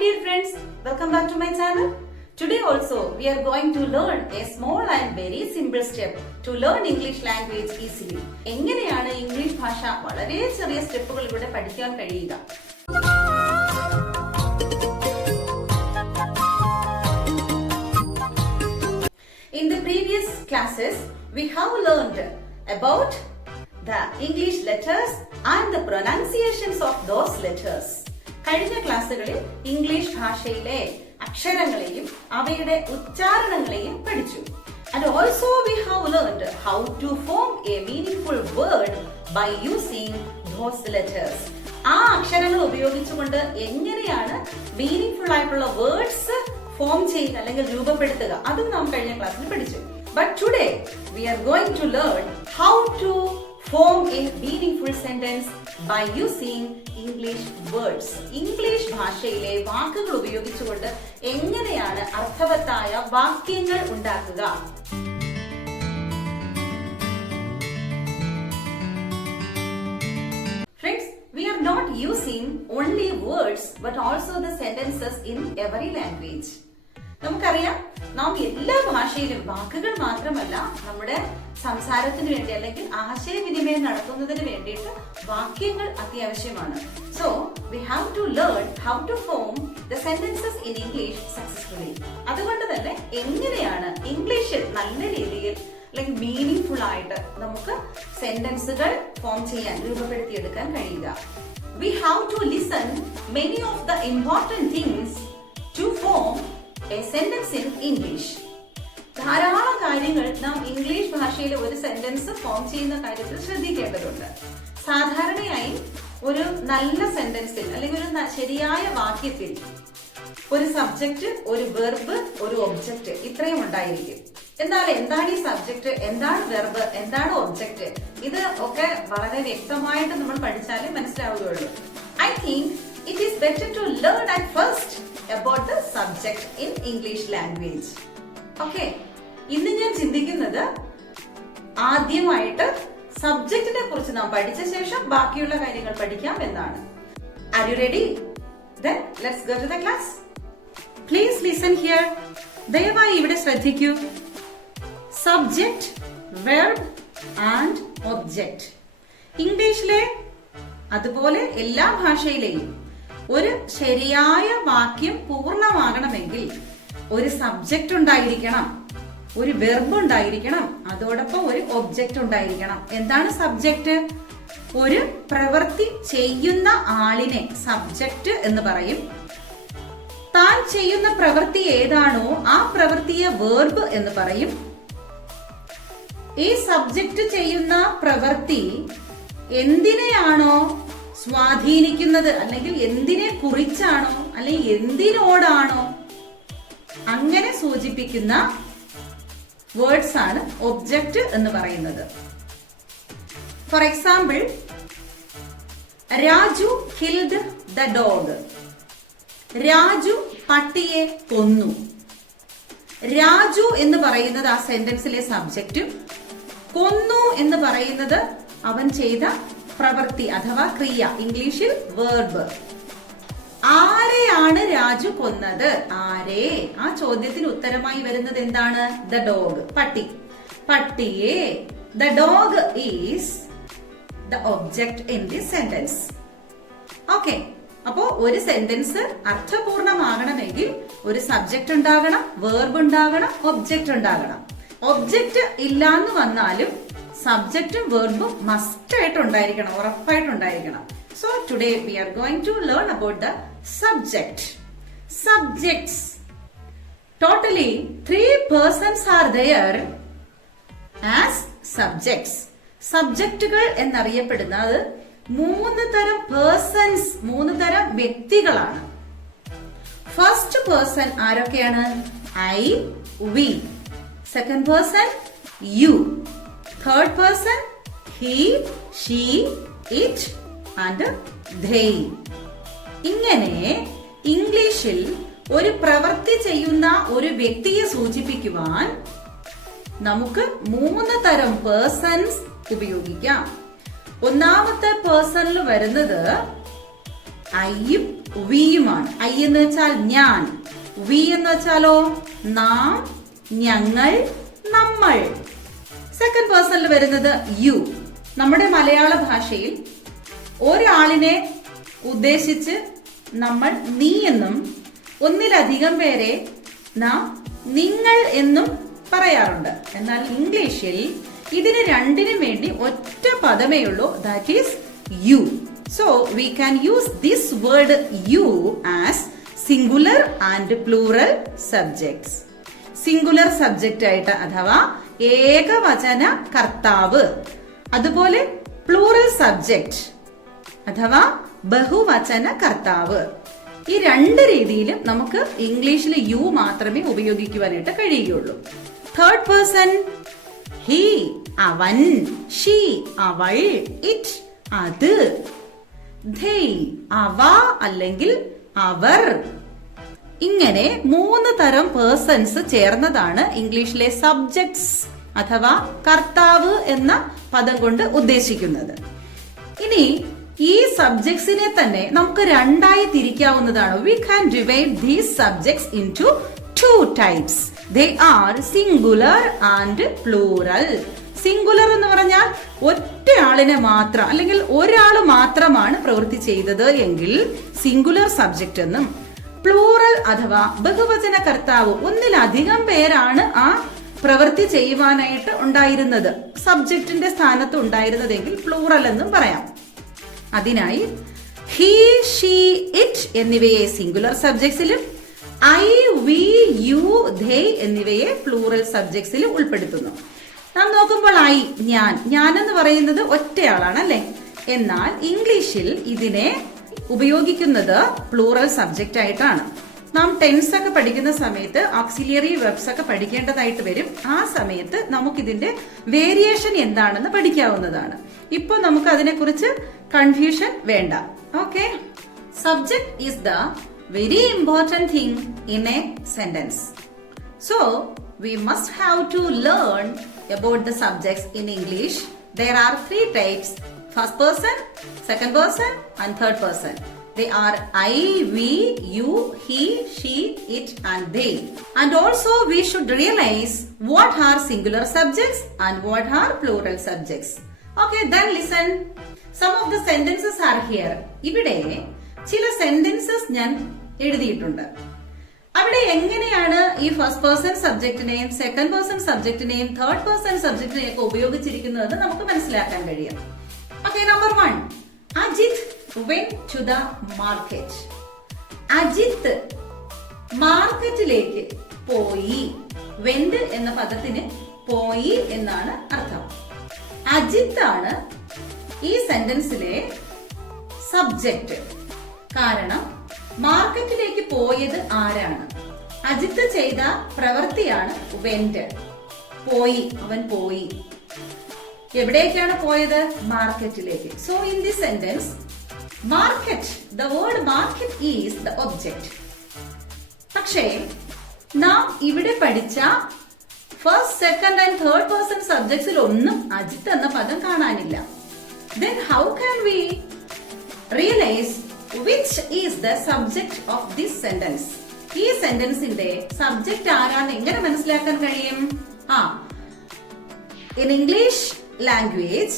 dear friends, welcome back to my channel. Today also we are going to learn a small and very simple step to learn English language easily. എങ്ങനെയാണ് English ഭാഷ വളരെ ചെറിയ സ്റ്റെപ്പുകളിലൂടെ പഠിക്കാൻ കഴിയുക? In the previous classes we have learned about the English letters and the pronunciations of those letters. കഴിഞ്ഞ ക്ലാസ്സുകളിൽ English ഭാഷയിലെ അക്ഷരങ്ങളെയും അവയുടെ ഉച്ചാരണങ്ങളെയും പഠിച്ചു. And also we have learned how to form a meaningful word by using those letters. ആ അക്ഷരങ്ങൾ ഉപയോഗിച്ചുകൊണ്ട് എങ്ങനെയാണ് meaningful ആയിട്ടുള്ള വേർഡ്സ് ഫോം ചെയ്യുക അല്ലെങ്കിൽ രൂപപ്പെടുത്തുക അതും നാം കഴിഞ്ഞ ക്ലാസ്സിൽ പഠിച്ചു. But today we are going to learn how to form a meaningful sentence by using English words. English ഭാഷയിലെ വാക്കുകൾ ഉപയോഗിച്ചുകൊണ്ട് എങ്ങനെയാണ് അർത്ഥവത്തായ വാക്യങ്ങൾ ഉണ്ടാക്കുക? Friends, we are not using only words but also the sentences in every language. നമുക്കറിയാം, നാം എല്ലാ ഭാഷയിലും വാക്കുകൾ മാത്രമല്ല നമ്മുടെ സംസാരത്തിന് വേണ്ടി അല്ലെങ്കിൽ ആശയവിനിമയം നടത്തുന്നതിന് വേണ്ടിയിട്ട് വാക്യങ്ങൾ അത്യാവശ്യമാണ്. So we have to learn how to form the sentences in English successfully. അതുകൊണ്ട് തന്നെ എങ്ങനെയാണ് ഇംഗ്ലീഷിൽ നല്ല രീതിയിൽ അല്ലെങ്കിൽ മീനിങ്ഫുൾ ആയിട്ട് നമുക്ക് സെന്റൻസുകൾ ഫോം ചെയ്യാൻ രൂപപ്പെടുത്തിയെടുക്കാൻ കഴിയുക? We have to listen many of the important things to form a sentence in English. ധാരാളം കാര്യങ്ങൾ നാം ഇംഗ്ലീഷ് ഭാഷയിൽ ഒരു സെന്റൻസ് ഫോം ചെയ്യുന്ന കാര്യത്തിൽ ശ്രദ്ധിക്കേണ്ടതുണ്ട്. സാധാരണയായി ഒരു നല്ല സെന്റൻസിൽ അല്ലെങ്കിൽ ഒരു ശരിയായ വാക്യത്തിൽ ഒരു സബ്ജക്റ്റ്, ഒരു വെർബ്, ഒരു ഒബ്ജക്റ്റ് ഇത്രയും ഉണ്ടായിരിക്കും. എന്നാൽ എന്താണ് ഈ സബ്ജക്റ്റ്, എന്താണ് വെർബ്, എന്താണ് ഒബ്ജക്റ്റ്, ഇത് ഒക്കെ വളരെ വ്യക്തമായിട്ട് നമ്മൾ പഠിച്ചാലേ മനസ്സിലാവുകയുള്ളൂ. I think it is better to learn at first about the subject in English language. Okay, ഇന്ന് ഞാൻ ചിന്തിക്കുന്നത് ആദ്യമായിട്ട് സബ്ജക്റ്റിനെ കുറിച്ച് നാം പഠിച്ച ശേഷം ബാക്കിയുള്ള കാര്യങ്ങൾ പഠിക്കാം എന്നാണ്. Are you ready? Then let's go to the class. Please listen here. ദയവായി ഇവിടെ ശ്രദ്ധിക്കൂ. Subject, verb and object. ഇംഗ്ലീഷിലെ അതുപോലെ എല്ലാ ഭാഷയിലെയും ഒരു ശരിയായ വാക്യം പൂർണ്ണമാകണമെങ്കിൽ ഒരു സബ്ജക്റ്റ് ഉണ്ടായിരിക്കണം, ഒരു വെർബ് ഉണ്ടായിരിക്കണം, അതോടൊപ്പം ഒരു ഒബ്ജക്റ്റ് ഉണ്ടായിരിക്കണം. എന്താണ് സബ്ജക്റ്റ്? ഒരു പ്രവൃത്തി ചെയ്യുന്ന ആളിനെ സബ്ജക്റ്റ് എന്ന് പറയും. താൻ ചെയ്യുന്ന പ്രവൃത്തി ഏതാണോ ആ പ്രവൃത്തിയെ വെർബ് എന്ന് പറയും. ഈ സബ്ജക്റ്റ് ചെയ്യുന്ന പ്രവൃത്തി എന്തിനെയാണോ സ്വാധീനിക്കുന്നത് അല്ലെങ്കിൽ എന്തിനെ കുറിച്ചാണോ അല്ലെങ്കിൽ എന്തിനോടാണോ അങ്ങനെ സൂചിപ്പിക്കുന്ന വേർഡ്സ് ആണ് ഒബ്ജക്റ്റ് എന്ന് പറയുന്നത്. For example, Raju killed the dog. Raju പട്ടിയെ കൊന്നു. രാജു എന്ന് പറയുന്നത് ആ സെന്റൻസിലെ സബ്ജക്റ്റും കൊന്നു എന്ന് പറയുന്നത് അവൻ ചെയ്ത പ്രവൃത്തി അഥവാ ക്രിയ, ഇംഗ്ലീഷിൽ വേർബ്. ആരെയാണ് രാജു കൊന്നത്? ആരെ? ആ ചോദ്യത്തിന് ഉത്തരമായി വരുന്നത് എന്താണ്? ദ ഡോഗ്, പട്ടി. പട്ടിയെ. The dog is the object in the sentence. Okay, അപ്പോ ഒരു സെന്റൻസ് അർത്ഥപൂർണമാകണമെങ്കിൽ ഒരു സബ്ജക്റ്റ് ഉണ്ടാകണം, വേർബ് ഉണ്ടാകണം, ഒബ്ജക്റ്റ് ഉണ്ടാകണം. ഒബ്ജക്റ്റ് ഇല്ലാന്ന് വന്നാലും സബ്ജക്റ്റും വെർബും മസ്റ്റ് ആയിട്ട് ഉണ്ടായിരിക്കണം, ഉറപ്പായിട്ടുണ്ടായിരിക്കണം. So today we are going to learn about the subject. Subjects. Totally 3 persons are there as subjects. സബ്ജക്റ്റുകൾ എന്നറിയപ്പെടുന്നത് 3 തരം പേഴ്സൺസ്, 3 തരം വ്യക്തികളാണ്. ഫസ്റ്റ് പേഴ്സൺ ആരൊക്കെയാണ്? I, we. Second person you. Third person he, she, it and they. ഇങ്ങനെ ഇംഗ്ലീഷിൽ ഒരു പ്രവൃത്തി ചെയ്യുന്ന ഒരു വ്യക്തിയെ സൂചിപ്പിക്കുവാൻ നമുക്ക് 3 തരം പേഴ്സൺസ് ഉപയോഗിക്കാം. ഒന്നാമത്തെ പേഴ്സണിൽ വരുന്നത് ഐയും വിയുമാണ്. ഐ എന്ന് വെച്ചാൽ ഞാൻ, വി എന്ന് വെച്ചാലോ നാം, ഞങ്ങൾ, നമ്മൾ. സെക്കൻഡ് പേഴ്സണിൽ വരുന്നത് യു. നമ്മുടെ മലയാള ഭാഷയിൽ ഒരാളിനെ ഉദ്ദേശിച്ച് നമ്മൾ നീ എന്നും ഒന്നിലധികം പേരെ നാം നിങ്ങൾ എന്നും പറയാറുണ്ട്. എന്നാൽ ഇംഗ്ലീഷിൽ ഇതിന് രണ്ടിനും വേണ്ടി ഒറ്റ പദമേ ഉള്ളൂ, that is you. So we can use this word you as singular and plural subjects. Singular subject ആയിട്ട് അഥവാ ഏകവചന കർത്താവ്, അതുപോലെ പ്ലൂറൽ സബ്ജക്റ്റ് അഥവാ ബഹുവചന കർത്താവ്. ഈ രണ്ട് രീതിയിലും നമുക്ക് ഇംഗ്ലീഷിൽ യു മാത്രമേ ഉപയോഗിക്കുവാനായിട്ട് കഴിയുകയുള്ളൂ. തേർഡ് പേഴ്സൺ ഹി അവൻ, ഷീ അവൾ, ഇറ്റ് അത്, they അവ അല്ലെങ്കിൽ അവർ. ഇങ്ങനെ 3 തരം പേഴ്സൺസ് ചേർന്നതാണ് ഇംഗ്ലീഷിലെ സബ്ജക്ട്സ് അഥവാ കർത്താവ് എന്ന പദം കൊണ്ട് ഉദ്ദേശിക്കുന്നത്. ഇനി ഈ സബ്ജക്ട്സിനെ തന്നെ നമുക്ക് രണ്ടായി തിരിക്കാവുന്നതാണ്. We can divide these subjects into 2 types. They are singular and plural. Singular എന്ന് പറഞ്ഞാൽ ഒറ്റയാളിനെ മാത്രം അല്ലെങ്കിൽ ഒരാൾ മാത്രമാണ് പ്രവൃത്തി ചെയ്തത് എങ്കിൽ സിംഗുലർ സബ്ജക്റ്റ് എന്നും, പ്ലൂറൽ അഥവാ ബഹുവചന കർത്താവ് ഒന്നിലധികം പേരാണ് ആ പ്രവൃത്തി ചെയ്യുവാനായിട്ട് ഉണ്ടായിരുന്നത്, സബ്ജക്റ്റിന്റെ സ്ഥാനത്ത് ഉണ്ടായിരുന്നതെങ്കിൽ പ്ലൂറൽ എന്നും പറയാം. അതിനായി ഹി, ഷീ, ഇറ്റ് എന്നിവയെ സിംഗുലർ സബ്ജക്ട്സിലും ഐ, വി, യു, they എന്നിവയെ പ്ലൂറൽ സബ്ജക്ട്സിലും ഉൾപ്പെടുത്തുന്നു. നാം നോക്കുമ്പോൾ ഐ ഞാൻ എന്ന് പറയുന്നത് ഒറ്റയാളാണ് അല്ലെ. എന്നാൽ ഇംഗ്ലീഷിൽ ഇതിനെ ഉപയോഗിക്കുന്നത് പ്ലൂറൽ സബ്ജക്റ്റ് ആയിട്ടാണ്. നാം ടെൻസ് ഒക്കെ പഠിക്കുന്ന സമയത്ത് ഓക്സിലിയറി വെർബ്സ് ഒക്കെ പഠിക്കേണ്ടതായിട്ട് വരും. ആ സമയത്ത് നമുക്കിതിന്റെ വേരിയേഷൻ എന്താണെന്ന് പഠിക്കാവുന്നതാണ്. ഇപ്പൊ നമുക്ക് അതിനെക്കുറിച്ച് കൺഫ്യൂഷൻ വേണ്ട. Okay, subject is the very important thing in A sentence. So we must have to learn about the subjects in English. There are 3 types: first person, second person and third person. They are I, we, you, he, she, it and they. And also we should realize what are singular subjects and what are plural subjects. Okay, then listen. Some of the sentences are here. ഇവിടെ ചില sentences ഞാൻ എഴുതിയിട്ടുണ്ട്. അവിടെ എങ്ങനെയാണ് ഈ first person സബ്ജക്റ്റിനെയും second person സബ്ജക്റ്റിനെയും third person സബ്ജക്റ്റിനെയും ഒക്കെ ഉപയോഗിച്ചിരിക്കുന്നത് നമുക്ക് മനസ്സിലാക്കാൻ കഴിയും. Okay, number 1, Ajith went to the market. Ajith മാർക്കറ്റിലേക്ക് പോയി. went എന്ന പദത്തിന് പോയി എന്നാണ് അർത്ഥം. അജിത്ത് ആണ് ഈ സെന്റൻസിലെ സബ്ജക്റ്റ്. കാരണം മാർക്കറ്റിലേക്ക് പോയത് ആരാണ്? അജിത്ത് ചെയ്ത പ്രവൃത്തിയാണ് വെന്റ്. പോയി, അവൻ പോയി. എവിടേക്കാണ് പോയത്? മാർക്കറ്റിലേക്ക്. So in this sentence market, the word market is the object. പക്ഷേ നാം ഇവിടെ പഠിച്ച first, second and third person സബ്ജക്ട്സിൽ ഒന്നും അജിത്ത് എന്ന പദം കാണാനില്ല. Then how can we realize which is the subject of this sentence? ഈ സെന്റൻസിന്റെ സബ്ജക്ട് ആരാന്ന് എങ്ങനെ മനസ്സിലാക്കാൻ കഴിയും? In English language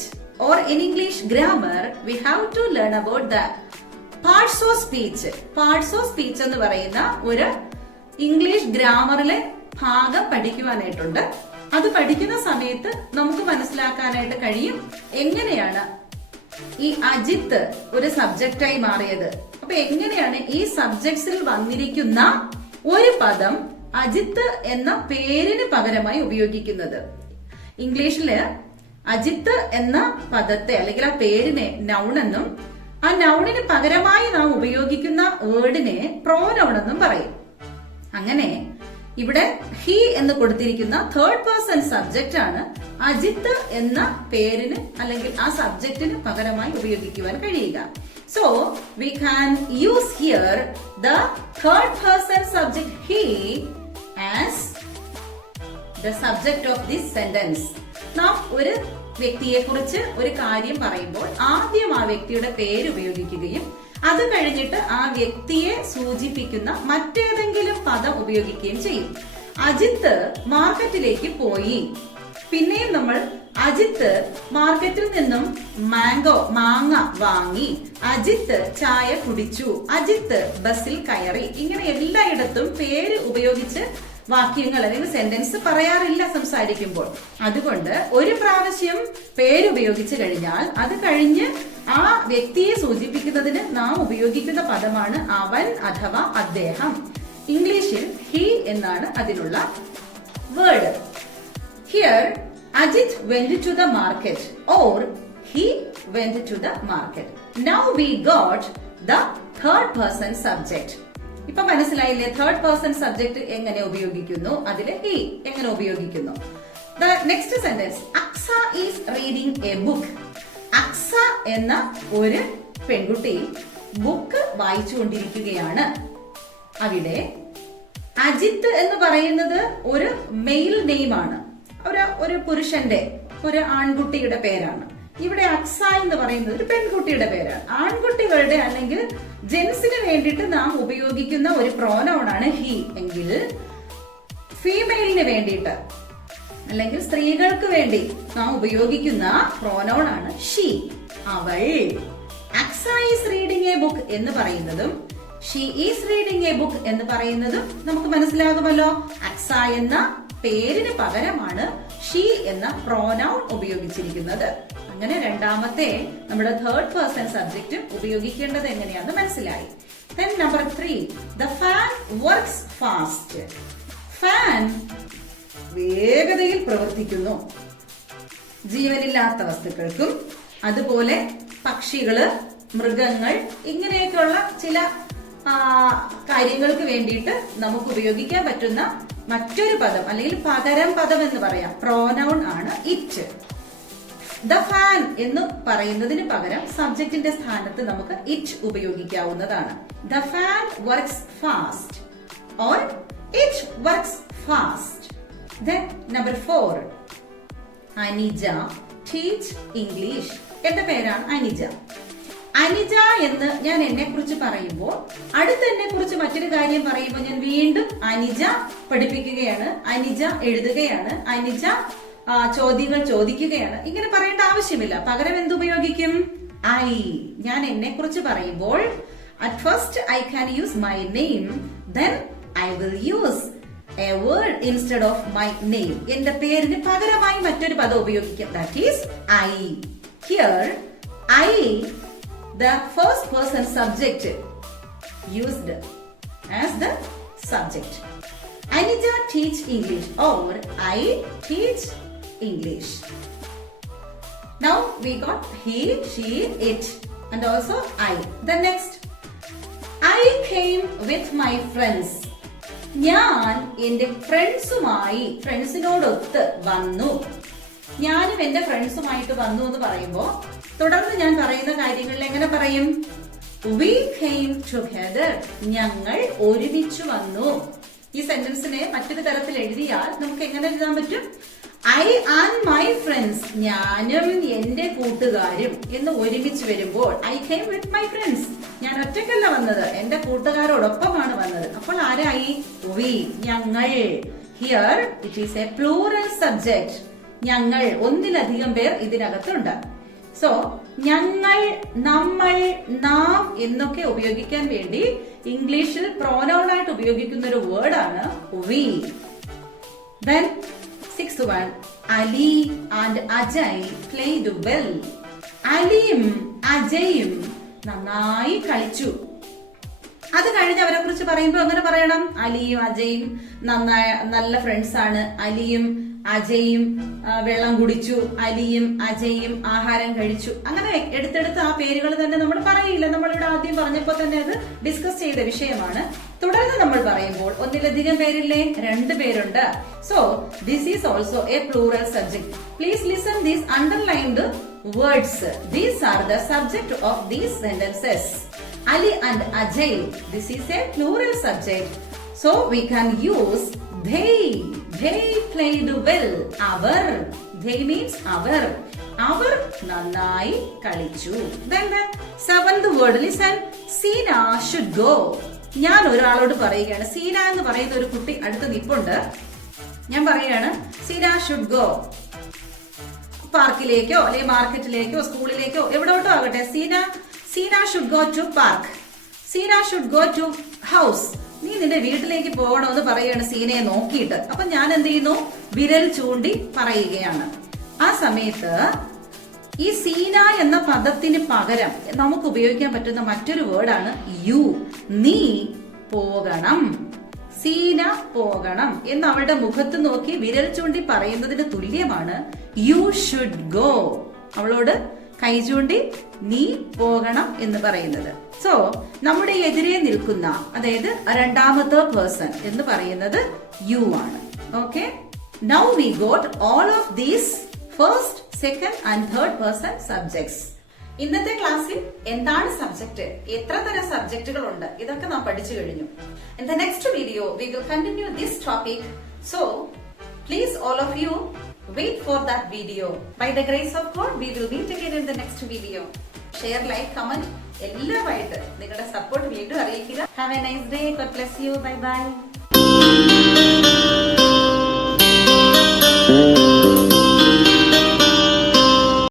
or in English grammar we have to learn about the parts of speech. Parts of speech എന്ന് പറയുന്ന ഒരു English ഗ്രാമറിലെ ഭാഗം പഠിക്കുവാനായിട്ടുണ്ട്. അത് പഠിക്കുന്ന സമയത്ത് നമുക്ക് മനസ്സിലാക്കാനായിട്ട് കഴിയും എങ്ങനെയാണ് ഈ അജിത്ത് ഒരു സബ്ജക്റ്റായി മാറിയത്. അപ്പൊ എങ്ങനെയാണ് ഈ സബ്ജക്ട്സിൽ വന്നിരിക്കുന്ന ഒരു പദം അജിത്ത് എന്ന പേരിന് പകരമായി ഉപയോഗിക്കുന്നത്. ഇംഗ്ലീഷില് അജിത്ത് എന്ന പദത്തെ അല്ലെങ്കിൽ ആ പേരിനെ നൗൺ എന്നും ആ നൗണിന് പകരമായി നാം ഉപയോഗിക്കുന്ന വേർഡിനെ പ്രോനൗൺ എന്നും പറയും. അങ്ങനെ ഇവിടെ ഹി എന്ന് കൊടുത്തിരിക്കുന്ന തേർഡ് പേഴ്സൺ സബ്ജക്റ്റ് ആണ് അജിത്ത് എന്ന പേരിന് അല്ലെങ്കിൽ ആ സബ്ജക്റ്റിന് പകരമായി ഉപയോഗിക്കുവാൻ കഴിയുക. So we can use here the third person subject he as the subject of this sentence. നാം ഒരു വ്യക്തിയെ കുറിച്ച് ഒരു കാര്യം പറയുമ്പോൾ ആദ്യം ആ വ്യക്തിയുടെ പേര് ഉപയോഗിക്കുകയും അത് കഴിഞ്ഞിട്ട് ആ വ്യക്തിയെ സൂചിപ്പിക്കുന്ന മറ്റേതെങ്കിലും പദം ഉപയോഗിക്കുകയും ചെയ്യും. അജിത്ത് മാർക്കറ്റിലേക്ക് പോയി. പിന്നെയും നമ്മൾ അജിത്ത് മാർക്കറ്റിൽ നിന്നും മാങ്ങ വാങ്ങി. അജിത്ത് ചായ കുടിച്ചു. അജിത്ത് ബസ്സിൽ കയറി. ഇങ്ങനെ എല്ലായിടത്തും പേര് ഉപയോഗിച്ച് വാക്യങ്ങൾ അല്ലെങ്കിൽ സെന്റൻസ് പറയാറില്ല സംസാരിക്കുമ്പോൾ. അതുകൊണ്ട് ഒരു പ്രാവശ്യം പേര് ഉപയോഗിച്ചു കഴിഞ്ഞാൽ അത് കഴിഞ്ഞ് ആ വ്യക്തിയെ സൂചിപ്പിക്കുന്നതിന് നാം ഉപയോഗിക്കുന്ന പദമാണ് അവൻ അഥവാ അദ്ദേഹം. ഇംഗ്ലീഷിൽ ഹി എന്നാണ് അതിനുള്ള word. Here Ajit went to the market or he went to the market. Now we got the third person subject. ഇപ്പൊ മനസ്സിലായില്ലേ തേർഡ് പേഴ്സൺ സബ്ജക്ട് എങ്ങനെ ഉപയോഗിക്കുന്നു, അതില് he എങ്ങനെ ഉപയോഗിക്കുന്നു. The next sentence, Aksa is reading a book. അക്സ എന്ന ഒരു പെൺകുട്ടി ബുക്ക് വായിച്ചുകൊണ്ടിരിക്കുകയാണ്. അവിടെ അജിത്ത് എന്ന് പറയുന്നത് ഒരു മെയിൽ നെയിം ആണ്, ഒരു പുരുഷന്റെ ഒരു ആൺകുട്ടിയുടെ പേരാണ്. ഇവിടെ അക്സ എന്ന് പറയുന്നത് ഒരു പെൺകുട്ടിയുടെ പേരാണ്. ആൺകുട്ടികളുടെ അല്ലെങ്കിൽ ജെൻസിന് വേണ്ടിയിട്ട് നാം ഉപയോഗിക്കുന്ന ഒരു പ്രോനൗൺ ആണ് ഹി എങ്കിൽ ഫീമെയിലിന് വേണ്ടിയിട്ട് അല്ലെങ്കിൽ സ്ത്രീകൾക്ക് വേണ്ടി നാം ഉപയോഗിക്കുന്ന പ്രോനൗൺ ആണ് ഷീ, അവൾ. അക്സ ഈസ് റീഡിംഗ് എ ബുക്ക് എന്ന് പറയുന്നതും she is reading A book എന്ന് പറയുന്നതും നമുക്ക് മനസ്സിലാകുമല്ലോ. അക്സ എന്ന പേരിന് പകരമാണ് ഷീ എന്ന പ്രോനൗൺ ഉപയോഗിച്ചിരിക്കുന്നത്. അങ്ങനെ രണ്ടാമത്തെ നമ്മുടെ തേർഡ് പേഴ്സൺ സബ്ജക്റ്റ് ഉപയോഗിക്കേണ്ടത് എങ്ങനെയാണെന്ന് മനസ്സിലായി. Then number 3, the fan works fast. Fan വേഗതയിൽ പ്രവർത്തിക്കുന്നു. ജീവനില്ലാത്ത വസ്തുക്കൾക്കും അതുപോലെ പക്ഷികള്, മൃഗങ്ങൾ ഇങ്ങനെയൊക്കെയുള്ള ചില കാര്യങ്ങൾക്ക് വേണ്ടിയിട്ട് നമുക്ക് ഉപയോഗിക്കാൻ പറ്റുന്ന മറ്റൊരു പദം അല്ലെങ്കിൽ പകരം പദം എന്ന് പറയാം പ്രോനൗൺ ആണ് ഇറ്റ്. ദ ഫാൻ എന്ന് പറയുന്നതിന് പകരം സബ്ജക്റ്റിന്റെ സ്ഥാനത്ത് നമുക്ക് ഇറ്റ് ഉപയോഗിക്കാവുന്നതാണ്. The fan works fast or it works fast. Then number 4, Anija teach English. എന്റെ പേരാണ് അനിജ. അനിജ എന്ന് ഞാൻ എന്നെ കുറിച്ച് പറയുമ്പോൾ അടുത്ത എന്നെ കുറിച്ച് മറ്റൊരു കാര്യം പറയുമ്പോൾ ഞാൻ വീണ്ടും അനിജ പഠിപ്പിക്കുകയാണ്, അനിജ എഴുതുകയാണ്, അനിജ ചോദ്യങ്ങൾ ചോദിക്കുകയാണ്. ഇങ്ങനെ പറയേണ്ട ആവശ്യമില്ല. പകരം എന്തുപയോഗിക്കും? ഐ. ഞാൻ എന്നെ കുറിച്ച് പറയുമ്പോൾ at first I can use my name, then I will use a word instead of my name. എന്റെ പേരിന് പകരമായി മറ്റൊരു പദം ഉപയോഗിക്കാം. That is I. Here I, the first person subject, used as the subject. Anija teach English or I teach English. Now we got he, she, it and also I. The next, I came with my friends. ഞാൻ എന്റെ ഫ്രണ്ട്സിനോടൊത്ത് വന്നു. ഞാനും എന്റെ ഫ്രണ്ട്സുമായിട്ട് വന്നു എന്ന് പറയുമ്പോ തുടർന്ന് ഞാൻ പറയുന്ന കാര്യങ്ങളിൽ എങ്ങനെ പറയും? We came together. ഞങ്ങൾ ഒരുമിച്ച് വന്നു. ഈ സെന്റൻസിനെ മറ്റൊരു തരത്തിൽ എഴുതിയാൽ നമുക്ക് എങ്ങനെ എഴുതാൻ പറ്റും? I and my friends. ഞാനും എന്റെ കൂട്ടുകാരും എന്ന് ഒരുമിച്ച് വരുമ്പോൾ I came with my friends. ഞാൻ ഒറ്റയ്ക്കല്ല വന്നത്, എന്റെ കൂട്ടുകാരോടൊപ്പമാണ് വന്നത്. അപ്പോൾ ആരായി? We, ഞങ്ങൾ. Here it is a plural subject. ഞങ്ങൾ, ഒന്നിലധികം പേർ ഇതിനകത്തുണ്ട്. സോ ഞങ്ങൾ, നമ്മൾ, നാം എന്നൊക്കെ ഉപയോഗിക്കാൻ വേണ്ടി ഇംഗ്ലീഷിൽ പ്രോനൗൺ ആയിട്ട് ഉപയോഗിക്കുന്ന ഒരു വേർഡാണ് we. Then 6th one, Ali and Ajay played well. അലിയും അജയും നന്നായി കളിച്ചു. അത് കഴിഞ്ഞ് അവരെ കുറിച്ച് പറയുമ്പോൾ എങ്ങനെ പറയണം? അലിയും അജയും നല്ല ഫ്രണ്ട്സ് ആണ്. അലിയും അജയും വെള്ളം കുടിച്ചു, അലിയും അജയും ആഹാരം കഴിച്ചു. അങ്ങനെ എടുത്തെടുത്ത് ആ പേരുകൾ തന്നെ നമ്മൾ പറയില്ല. നമ്മളിവിടെ ആദ്യം പറഞ്ഞപ്പോൾ തന്നെ അത് ഡിസ്കസ് ചെയ്ത വിഷയമാണ്. തുടർന്ന് നമ്മൾ പറയുമ്പോൾ ഒന്നിലധികം പേരില്ലേ? 2 പേരുണ്ട്. So this is also A plural subject. Please listen these underlined words. These are the subject of these sentences. Ali and Ajay, this is a plural subject. So we can use they. They played well. അവർ. They means അവർ. അവർ നന്നായി കളിച്ചു. Then the seventh word, listen. Sina should go. ഞാൻ ഒരാളോട് പറയുകയാണ്, സീന എന്ന് പറയുന്ന ഒരു കുട്ടി അടുത്ത് നിപ്പുണ്ട്. ഞാൻ പറയുകയാണ് സീന ഷുഡ് ഗോ. പാർക്കിലേക്കോ അല്ലെങ്കിൽ മാർക്കറ്റിലേക്കോ സ്കൂളിലേക്കോ എവിടോട്ടോ ആകട്ടെ. Seena should go to park. Seena should go to house. നീ നിന്റെ വീട്ടിലേക്ക് പോകണമെന്ന് പറയുകയാണ് സീനയെ നോക്കിയിട്ട്. അപ്പൊ ഞാൻ എന്ത് ചെയ്യുന്നു? വിരൽ ചൂണ്ടി പറയുകയാണ്. ആ സമയത്ത് ഈ സീന എന്ന പദത്തിന് പകരം നമുക്ക് ഉപയോഗിക്കാൻ പറ്റുന്ന മറ്റൊരു വേർഡാണ് യു. നീ പോകണം. സീന പോകണം എന്ന് അവളുടെ മുഖത്ത് നോക്കി വിരൽ ചൂണ്ടി പറയുന്നതിന് തുല്യമാണ് യു ഷുഡ് ഗോ. അവളോട് കൈ ചൂണ്ടി നീ പോകണം എന്ന് പറയുന്നത്. സോ നമ്മുടെ എതിരെ നിൽക്കുന്ന, അതായത് രണ്ടാമത്തെ പേഴ്സൺ എന്ന് പറയുന്നത് യു ആണ്. Okay, now we got all of these first, second and third person subjects. ഇന്നത്തെ ക്ലാസ്സിൽ എന്താണ് സബ്ജക്ട്, എത്ര തരം സബ്ജക്റ്റുകൾ ഉണ്ട്, ഇതൊക്കെ നാം പഠിച്ചു കഴിഞ്ഞു. In the next video we will continue this topic, so please all of you wait for that video. By the grace of God we will meet again in the next video. Share, like, comment എല്ലാമായിട്ട് നിങ്ങളുടെ support വീണ്ടും അറിയിക്കുക. Have a nice day. God bless you. Bye bye.